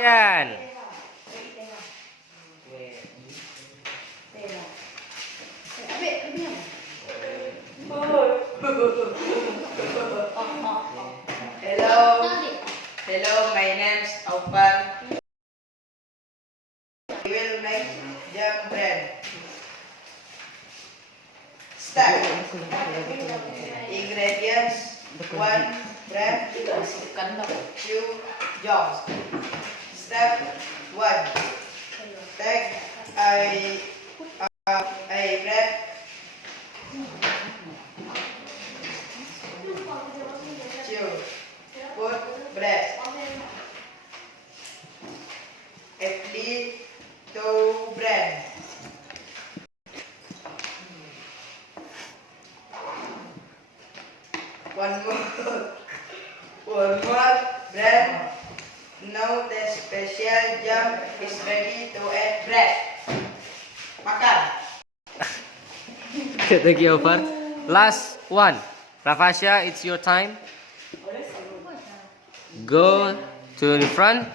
Yan. Hello. Hello, my name's Alpan. We will make jam bread. Start. Ingredients: 1 bread, 2 jam. Step 1. Take a bread. Put bread. Apply to bread. One more bread. Now the special jam is ready to add bread. Makan. Thank you, Opar. Last one. Rafasya, it's your time. Go to the front.